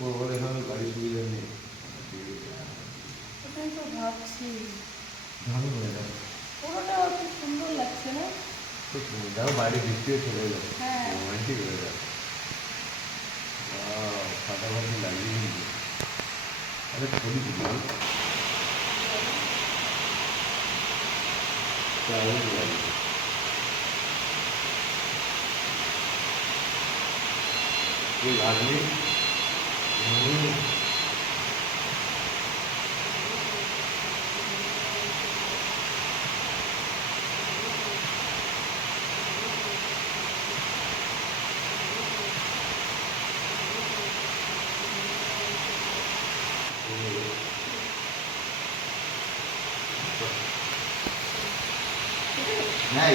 না কি করব রে, এখানে গাড়ি সুবিধা নেই ওটাই তো ভাবছি ভালো হয়ে যাবে পুরোটা খুব সুন্দর লাগছে না খুব সুন্দর। দেখো বাইরে বৃষ্টিও চলে যাবে হ্যাঁ। রোমান্টিক হয়ে যাবে Wow, ফাটাফাটি লাগিয়ে দিয়েছে আরে ছবি তুলি দারুণ লাগছে তুই ভাবলি হুম নাই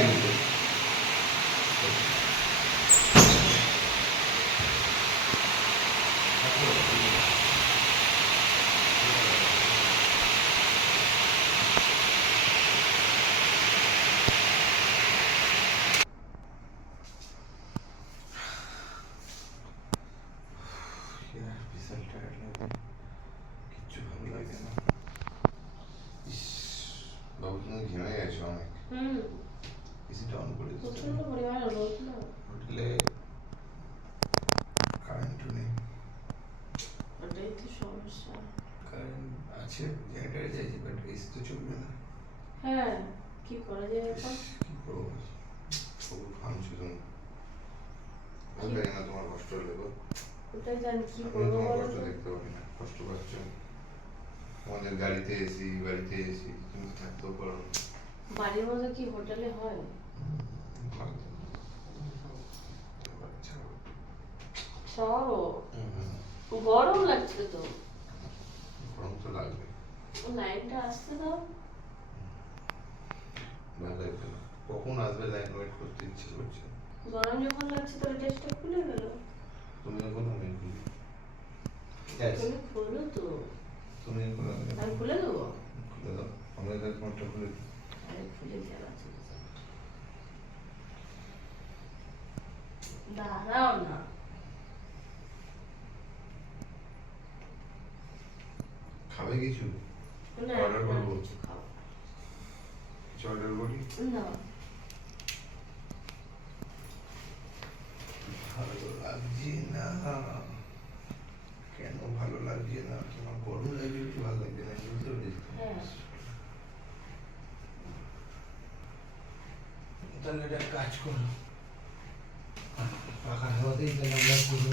বিশাল টায়ার্ড লাগে কিচ্ছু ভালো লাগে না ইস বাবু তুমি ঘেমে গেছো অনেক হুম এসিটা অন করে প্রচণ্ড পরিমাণে রোদ না হোটেলে কারেন্টও নেই ওটাই তো সমস্যা কারেন্ট আছে জেনারেটারে চাইছি বাট এসি তো চলবে না হ্যাঁ কি করা যায় এখন কি করব খুব ঘামছো তুমি ভালো লাগে না তোমার কষ্ট হলে গো ওটাই জানি কি করব তোমার কষ্ট দেখতে পারি না কষ্ট পাচ্ছ আমাদের গাড়িতে এসি বাড়িতে এসি তুমি থাকতেও পারো না বাড়ির মধ্যে কি হোটেলে হয়? গরম লাগছে তো। গরম তো লাগবে। লাইনটা আসতে দাও ভালো লাগবে না। কখন আসবে লাইন? ওয়েট করতে ইচ্ছে করছে। গরম যখন লাগছে তোর টেস্টটা খুলে গেল। তুমি এখন আমি খুলি তুমি খুলো তো। তুমি এখন আমি খুলে দেবো? খুলে দাও। আমি খুলে দিই। আরে খুলে দেওয়া আছে দাঁড়াও না খাবে কিছু করব? কিছু অর্ডার করি? না। ভালো লাগছে না। কেন ভালো লাগছে না? তোমার গরম লাগছে একটু ভালো লাগছে না বুঝতে পেরেছি হ্যাঁ তাহলে একটা কাজ করো পাখার হাওয়াতেই তাহলে আমরা করব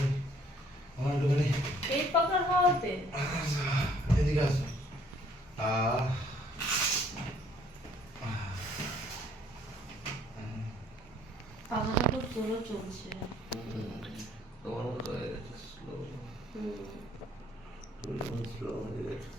আমার একটুখানি পেট পাকার হওয়াতে? এদিকে আসো। আহ পাখাটা খুব স্লো চলছে। তোমার মতো হয়ে গেছে স্লো হুম। স্লো হয়ে গেছে।